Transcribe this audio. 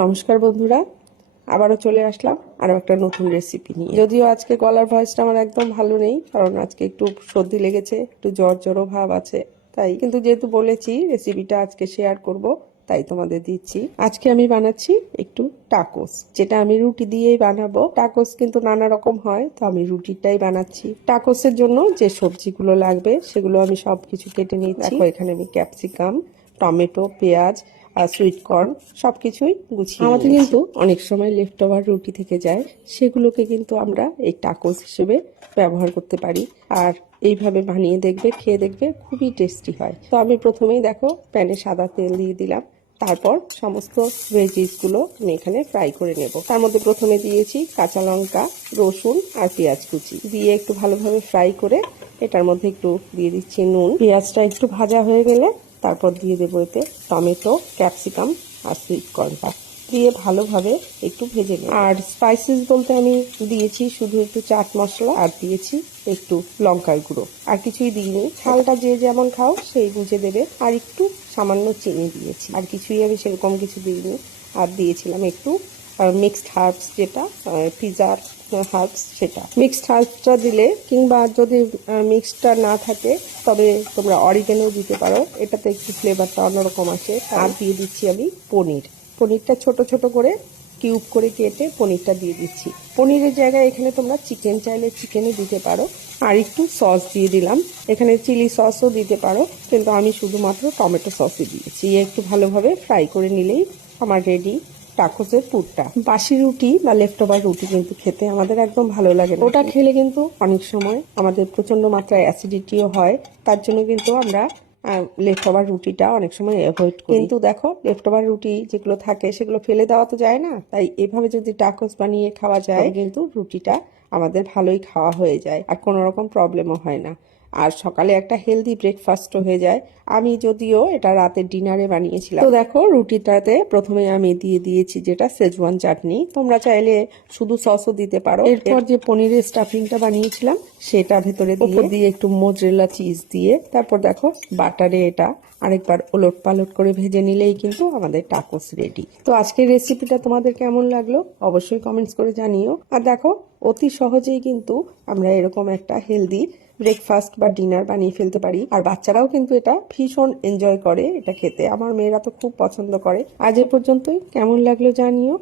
নমস্কার বন্ধুরা, আবারও চলে আসলাম আরও একটা নতুন রেসিপি নিয়ে। যদিও আজকে গলার ভয়েসটা আমার একদম ভালো নেই, কারণ আজকে একটু সর্দি লেগেছে, একটু জ্বর ভাব আছে, তাই। কিন্তু যেহেতু বলেছি রেসিপিটা আজকে শেয়ার করব, তাই তোমাদের দিচ্ছি। আজকে আমি বানাচ্ছি একটু টাকোস, যেটা আমি রুটি দিয়েই বানাবো। টাকোস কিন্তু নানা রকম হয়, তো আমি রুটিটাই বানাচ্ছি। টাকোসের জন্য যে সবজিগুলো লাগবে সেগুলো আমি সবকিছু কেটে নিচ্ছি। দেখো, এখানে আমি ক্যাপসিকাম, টমেটো, পেঁয়াজ আর সুইট কর্ন সবকিছুই গুছিয়ে আমাদের কিন্তু অনেক সময় লেফট ওভার রুটি থেকে যায়, সেগুলোকে কিন্তু আমরা এই টাকোস হিসেবে ব্যবহার করতে পারি। আর এইভাবে বানিয়ে দেখবে, খেয়ে দেখবে, খুবই টেস্টি হয়। তো আমি প্রথমেই দেখো প্যানে সাদা তেল দিয়ে দিলাম, তারপর সমস্ত ভেজিসগুলো আমি এখানে ফ্রাই করে নেব। তার মধ্যে প্রথমে দিয়েছি কাঁচা লঙ্কা, রসুন আর পেঁয়াজ কুচি দিয়ে একটু ভালোভাবে ফ্রাই করে এটার মধ্যে একটু দিয়ে দিচ্ছি নুন। পেঁয়াজটা একটু ভাজা হয়ে গেলে তারপর দিয়ে দেবো এতে টমেটো, ক্যাপসিকাম আর সুইট কর্নটা দিয়ে ভালোভাবে একটু ভেজে নেব। আর স্পাইসেস বলতে আমি দিয়েছি শুধু একটু চাট মশলা আর দিয়েছি একটু লঙ্কার গুঁড়ো, আর কিছুই দিইনি। ঝালটা যে যেমন খাও সেই বুঝে দেবে। আর একটু সামান্য চিনি দিয়েছি, আর কিছুই আমি সেরকম কিছু দিইনি। আর দিয়েছিলাম একটু মিক্সড হার্বস, যেটা পিজার হার্বস, সেটা মিক্সড হার্বসটা দিলে, কিংবা যদি মিক্সডটা না থাকে তবে তোমরা অরিগেনো দিতে পারো, এটাতে একটু ফ্লেভারটা অন্যরকম আসে। আর দিয়ে দিচ্ছি আমি পনিরটা ছোট ছোট করে কিউব করে কেটে পনিরটা দিয়ে দিচ্ছি। পনিরের জায়গায় এখানে তোমরা চিকেন চাইলে চিকেনই দিতে পারো। আর একটু সস দিয়ে দিলাম, এখানে চিলি সসও দিতে পারো, কিন্তু আমি শুধুমাত্র টমেটো সসই দিয়েছি। একটু ভালোভাবে ফ্রাই করে নিলেই আমার রেডি টাকোসের পুরটা। বাসি রুটি বা লেফট ওভার রুটি কিন্তু খেতে আমাদের একদম ভালো লাগে না। ওটা খেলে কিন্তু অনেক সময় আমাদের প্রচন্ড মাত্রায় অ্যাসিডিটিও হয়, তার জন্য কিন্তু আমরা লেফট ওভার রুটিটা অনেক সময় অ্যাভয়েড করি। কিন্তু দেখো, লেফট ওভার রুটি যেগুলো থাকে সেগুলো ফেলে দেওয়া তো যায় না, তাই এভাবে যদি টাকোস বানিয়ে খাওয়া যায় কিন্তু রুটিটা আমাদের ভালোই খাওয়া হয়ে যায়, আর কোনো রকম প্রবলেমও হয় না। আর সকালে একটা হেলদি ব্রেকফাস্টও হয়ে যায়। আমি যদিও এটা রাতের ডিনারে বানিয়েছিলাম। তো দেখো, রুটিটাতে প্রথমে আমি দিয়ে দিয়েছি যেটা সেজওয়ান চাটনি, তোমরা চাইলে শুধু সসও দিতে পারো। এরপর যে পনিরের স্টাফিংটা বানিয়েছিলাম সেটা ভেতরে দিয়ে একটু মোজরেলা চিজ দিয়ে, তারপর দেখো বাটারে এটা আরেকবার ওলট পালট করে ভেজে নিলেই কিন্তু আমাদের টাকোস রেডি। তো আজকের রেসিপিটা তোমাদের কেমন লাগলো অবশ্যই কমেন্টস করে জানিও। আর দেখো, অতি সহজেই কিন্তু আমরা এরকম একটা হেলদি ব্রেকফাস্ট বা ডিনার বানিয়ে ফেলতে পারি। আর বাচ্চারাও কিন্তু এটা ভীষণ এনজয় করে এটা খেতে। আমার মেয়েরা তো খুব পছন্দ করে। আজ এ পর্যন্তই, কেমন লাগলো জানিও।